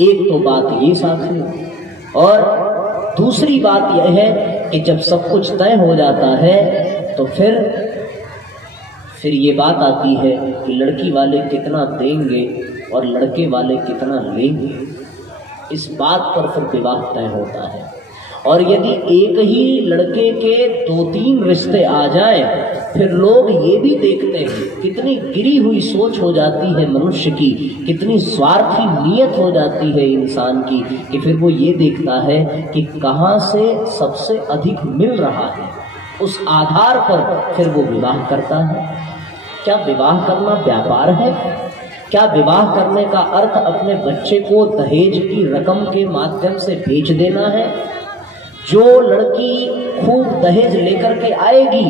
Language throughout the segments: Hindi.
एक तो बात ये साथियों, और दूसरी बात यह है कि जब सब कुछ तय हो जाता है तो फिर ये बात आती है कि लड़की वाले कितना देंगे और लड़के वाले कितना लेंगे। इस बात पर फिर विवाह तय होता है। और यदि एक ही लड़के के 2-3 रिश्ते आ जाएं, फिर लोग ये भी देखते हैं, कितनी गिरी हुई सोच हो जाती है मनुष्य की, कितनी स्वार्थी नीयत हो जाती है इंसान की, कि फिर वो ये देखता है कि कहाँ से सबसे अधिक मिल रहा है, उस आधार पर फिर वो विवाह करता है। क्या विवाह करना व्यापार है? क्या विवाह करने का अर्थ अपने बच्चे को दहेज की रकम के माध्यम से बेच देना है? जो लड़की खूब दहेज लेकर के आएगी,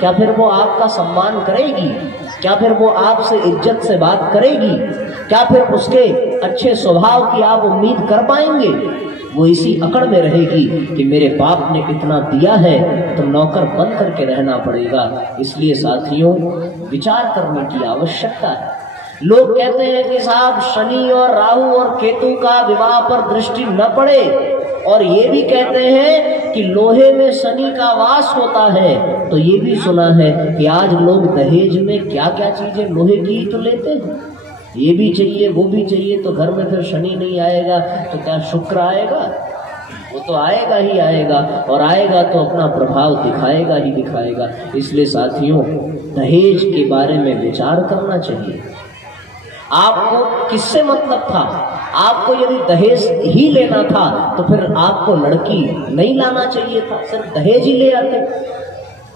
क्या फिर वो आपका सम्मान करेगी? क्या फिर वो आपसे इज्जत से बात करेगी? क्या फिर उसके अच्छे स्वभाव की आप उम्मीद कर पाएंगे? वो इसी अकड़ में रहेगी कि मेरे बाप ने इतना दिया है तो नौकर बन करके रहना पड़ेगा। इसलिए साथियों, विचार करने की आवश्यकता है। लोग कहते हैं कि साहब शनि और राहु और केतु का विवाह पर दृष्टि न पड़े, और ये भी कहते हैं कि लोहे में शनि का वास होता है। तो ये भी सुना है कि आज लोग दहेज में क्या क्या चीजें लोहे की तो लेते हैं, ये भी चाहिए वो भी चाहिए, तो घर में फिर शनि नहीं आएगा तो क्या शुक्र आएगा? वो तो आएगा ही आएगा, और आएगा तो अपना प्रभाव दिखाएगा ही दिखाएगा। इसलिए साथियों, दहेज के बारे में विचार करना चाहिए। आपको किससे मतलब था? आपको यदि दहेज ही लेना था तो फिर आपको लड़की नहीं लाना चाहिए था, सिर्फ दहेज ही ले आते।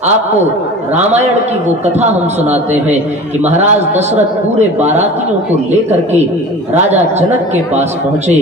आपको रामायण की वो कथा हम सुनाते हैं कि महाराज दशरथ पूरे बारातियों को लेकर के राजा जनक के पास पहुंचे,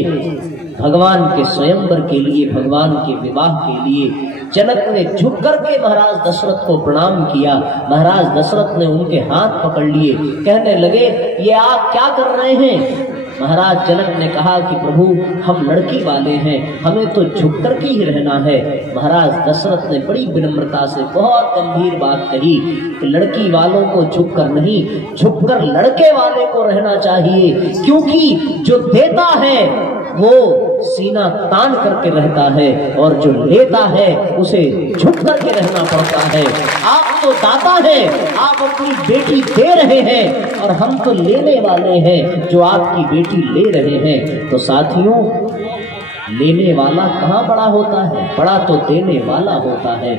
भगवान के स्वयंवर के लिए, भगवान के विवाह के लिए। जनक ने झुक करके महाराज दशरथ को प्रणाम किया। महाराज दशरथ ने उनके हाथ पकड़ लिए, कहने लगे, ये आप क्या कर रहे हैं? महाराज जनक ने कहा कि प्रभु, हम लड़की वाले हैं, हमें तो झुक करके ही रहना है। महाराज दशरथ ने बड़ी विनम्रता से बहुत गंभीर बात कही कि लड़की वालों को झुक कर नहीं, झुककर लड़के वाले को रहना चाहिए, क्योंकि जो देता है वो सीना तान करके रहता है, और जो लेता है उसे झुक करके रहना पड़ता है। आप तो दाता हैं, आप अपनी बेटी दे रहे हैं, और हम तो लेने वाले हैं जो आपकी बेटी ले रहे हैं। तो साथियों, लेने वाला कहाँ बड़ा होता है? बड़ा तो देने वाला होता है।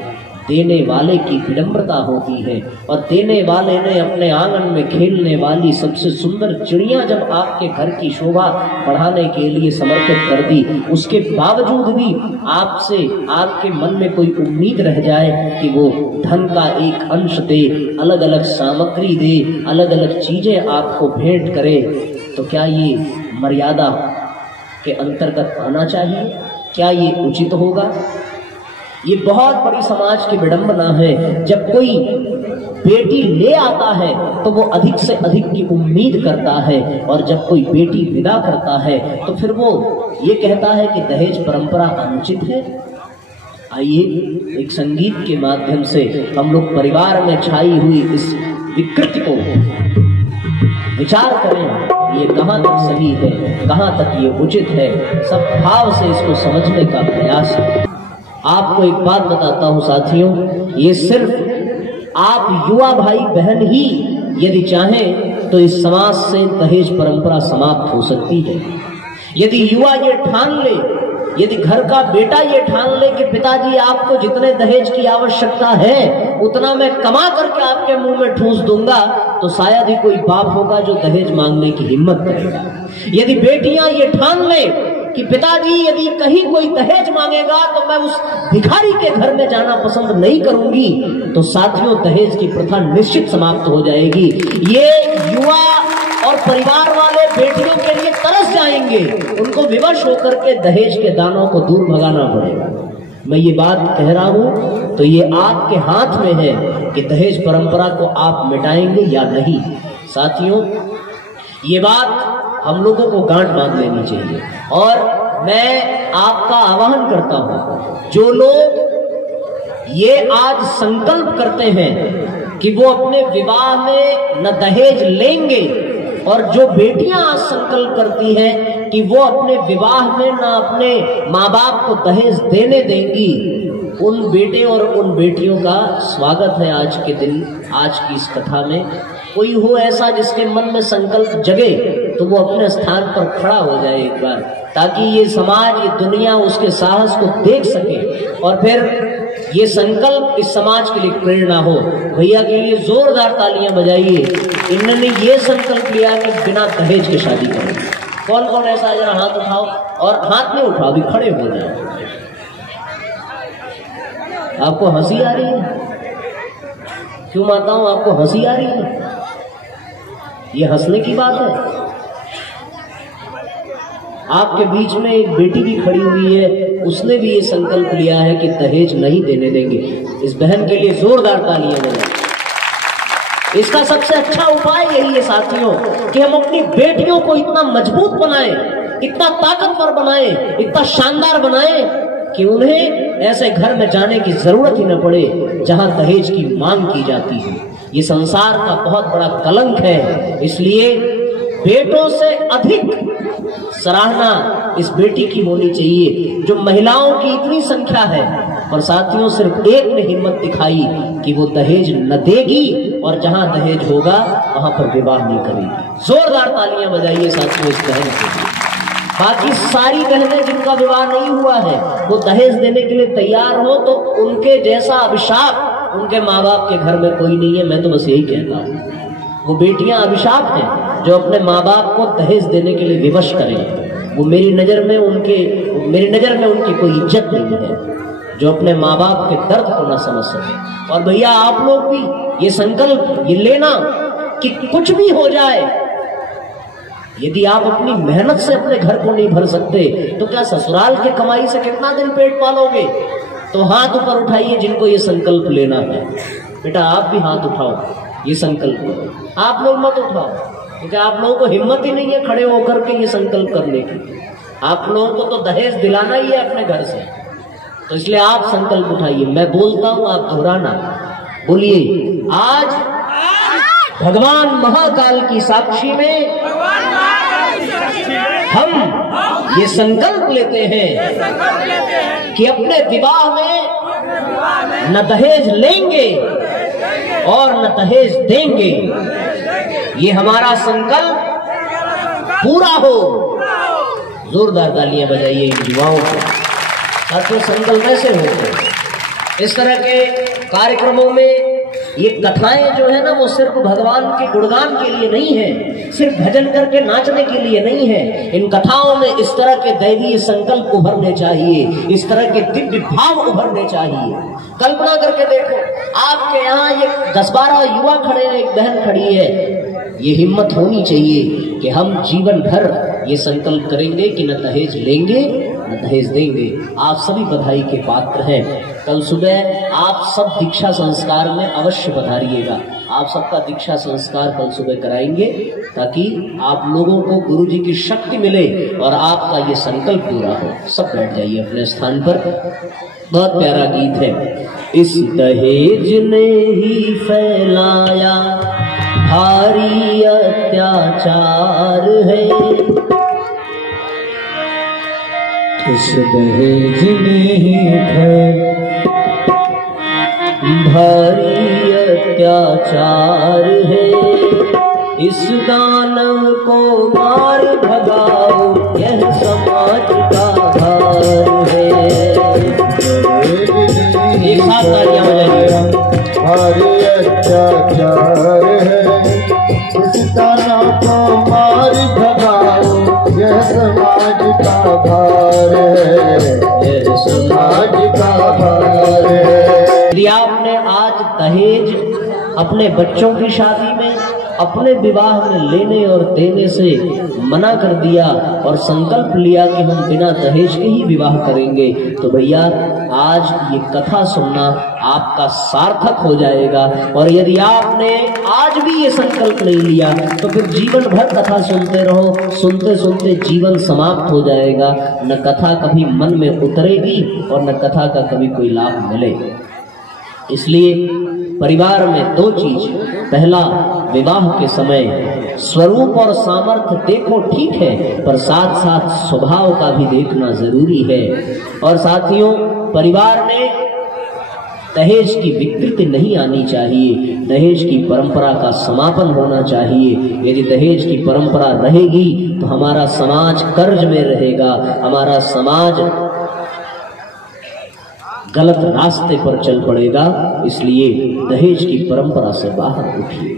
देने वाले की विनम्रता होती है, और देने वाले ने अपने आंगन में खेलने वाली सबसे सुंदर चिड़िया जब आपके घर की शोभा बढ़ाने के लिए समर्पित कर दी, उसके बावजूद भी आपसे आपके मन में कोई उम्मीद रह जाए कि वो धन का एक अंश दे, अलग अलग सामग्री दे, अलग अलग चीजें आपको भेंट करे, तो क्या ये मर्यादा के अंतर्गत आना चाहिए? क्या ये उचित होगा? ये बहुत बड़ी समाज की विडंबना है। जब कोई बेटी ले आता है तो वो अधिक से अधिक की उम्मीद करता है, और जब कोई बेटी विदा करता है तो फिर वो ये कहता है कि दहेज परंपरा अनुचित है। आइए एक संगीत के माध्यम से हम लोग परिवार में छाई हुई इस विकृति को विचार करें, ये कहाँ तक सही है, कहाँ तक ये उचित है। सब भाव से इसको समझने का प्रयास है। आपको एक बात बताता हूं साथियों, ये सिर्फ आप युवा भाई बहन ही यदि चाहें तो इस समाज से दहेज परंपरा समाप्त हो सकती है। यदि युवा ये ठान ले, यदि घर का बेटा ये ठान ले कि पिताजी आपको जितने दहेज की आवश्यकता है उतना मैं कमा करके आपके मुंह में ठूस दूंगा, तो शायद ही कोई बाप होगा जो दहेज मांगने की हिम्मत करेगा। यदि बेटियां ये ठान ले कि पिताजी यदि कहीं कोई दहेज मांगेगा तो मैं उस भिखारी के घर में जाना पसंद नहीं करूंगी, तो साथियों दहेज की प्रथा निश्चित समाप्त हो जाएगी। ये युवा और परिवार वाले बेटियों के लिए तरस जाएंगे, उनको विवश होकर के दहेज के दानों को दूर भगाना पड़ेगा। मैं ये बात कह रहा हूं तो ये आपके हाथ में है कि दहेज परंपरा को आप मिटाएंगे या नहीं। साथियों, ये बात हम लोगों को गांठ बांध लेनी चाहिए, और मैं आपका आह्वान करता हूं, जो लोग ये आज संकल्प करते हैं कि वो अपने विवाह में न दहेज लेंगे और जो बेटियां आज संकल्प करती हैं कि वो अपने विवाह में ना अपने माँ बाप को दहेज देने देंगी, उन बेटे और उन बेटियों का स्वागत है आज के दिन, आज की इस कथा में। कोई हो ऐसा जिसके मन में संकल्प जगे तो वो अपने स्थान पर खड़ा हो जाए एक बार, ताकि ये समाज, ये दुनिया उसके साहस को देख सके और फिर ये संकल्प इस समाज के लिए प्रेरणा हो। भैया के लिए जोरदार तालियां बजाइए, इन्होंने ये संकल्प लिया कि बिना दहेज की शादी करें। कौन कौन ऐसा है, जरा हाथ उठाओ, और हाथ नहीं उठाओ, अभी खड़े हो जाओ। आपको हंसी आ रही है? क्यों माताओं, आपको हंसी आ रही है? ये हंसने की बात है? आपके बीच में एक बेटी भी खड़ी हुई है, उसने भी ये संकल्प लिया है कि दहेज नहीं देने देंगे। इस बहन के लिए जोरदार तालियां बजाएं। इसका सबसे अच्छा उपाय यही है साथियों कि हम अपनी बेटियों को इतना मजबूत बनाएं, इतना ताकतवर बनाएं, इतना शानदार बनाएं कि उन्हें ऐसे घर में जाने की जरूरत ही न पड़े जहां दहेज की मांग की जाती है। ये संसार का बहुत बड़ा कलंक है, इसलिए बेटों से अधिक सराहना इस बेटी की होनी चाहिए। जो महिलाओं की इतनी संख्या है, पर साथियों सिर्फ एक ने हिम्मत दिखाई कि वो दहेज न देगी और जहां दहेज होगा वहां पर विवाह नहीं करेगी। जोरदार तालियां बजाइए साथियों इस बहन के लिए। बाकी सारी बहनें जिनका विवाह नहीं हुआ है वो दहेज देने के लिए तैयार हो तो उनके जैसा अभिशाप उनके माँ बाप के घर में कोई नहीं है। मैं तो बस यही कहता हूँ, वो बेटियां अभिशाप हैं जो अपने माँ बाप को दहेज देने के लिए विवश करें। वो मेरी नजर में उनकी कोई इज्जत नहीं है जो अपने माँ बाप के दर्द को ना समझ सके। और भैया आप लोग भी ये संकल्प ये लेना कि कुछ भी हो जाए, यदि आप अपनी मेहनत से अपने घर को नहीं भर सकते तो क्या ससुराल के कमाई से कितना दिन पेट पालोगे? तो हाथ ऊपर उठाइए जिनको ये संकल्प लेना है। बेटा आप भी हाथ उठाओ, ये संकल्प करो। आप लोग मत उठाओ क्योंकि आप लोगों को हिम्मत ही नहीं है खड़े होकर के ये संकल्प करने की। आप लोगों को तो दहेज दिलाना ही है अपने घर से, तो इसलिए आप संकल्प उठाइए। मैं बोलता हूं, आप दोहराना। बोलिए, आज भगवान महाकाल की साक्षी में हम ये संकल्प लेते हैं कि अपने विवाह में न दहेज लेंगे और न दहेज देंगे। ये हमारा संकल्प पूरा हो। जोरदार तालियां बजाइए इन युवाओं को। साथियों संकल्प ऐसे होते हैं। इस तरह के कार्यक्रमों में ये कथाएं जो है ना वो सिर्फ भगवान के गुणगान के लिए नहीं है, सिर्फ भजन करके नाचने के लिए नहीं है। इन कथाओं में इस तरह के दैवीय संकल्प उभरने चाहिए, इस तरह के दिव्य भाव उभरने चाहिए। कल्पना करके देखो, आपके यहाँ ये 10-12 युवा खड़े हैं, एक बहन खड़ी है। ये हिम्मत होनी चाहिए कि हम जीवन भर ये संकल्प करेंगे कि न दहेज लेंगे न दहेज देंगे। आप सभी बधाई के पात्र हैं। कल सुबह आप सब दीक्षा संस्कार में अवश्य पधारिएगा। आप सबका दीक्षा संस्कार कल सुबह कराएंगे ताकि आप लोगों को गुरु जी की शक्ति मिले और आपका ये संकल्प पूरा हो। सब बैठ जाइए अपने स्थान पर। बहुत प्यारा गीत है। इस दहेज ने ही फैलाया भारी अत्याचार है, इस दहेज ने ही भारी अत्याचार है। इस दानव को मार भगाओ, यह समाज का भार है। एक साथ तालियां बजाइए। भारी अत्याचार है, इस दानव को मार भगाओ, यह समाज का भार है, यह समाज का भार है। यदि आपने आज दहेज अपने बच्चों की शादी में, अपने विवाह में लेने और देने से मना कर दिया और संकल्प लिया कि हम बिना दहेज के ही विवाह करेंगे, तो भैया आज ये कथा सुनना आपका सार्थक हो जाएगा। और यदि आपने आज भी ये संकल्प नहीं लिया तो फिर जीवन भर कथा सुनते रहो, सुनते सुनते जीवन समाप्त हो जाएगा। न कथा कभी मन में उतरेगी और न कथा का कभी कोई लाभ मिले। इसलिए परिवार में दो चीज, पहला विवाह के समय स्वरूप और सामर्थ्य देखो ठीक है, पर साथ साथ स्वभाव का भी देखना जरूरी है। और साथियों, परिवार में दहेज की विकृति नहीं आनी चाहिए, दहेज की परंपरा का समापन होना चाहिए। यदि दहेज की परंपरा रहेगी तो हमारा समाज कर्ज में रहेगा, हमारा समाज गलत रास्ते पर चल पड़ेगा। इसलिए दहेज की परंपरा से बाहर उठिए।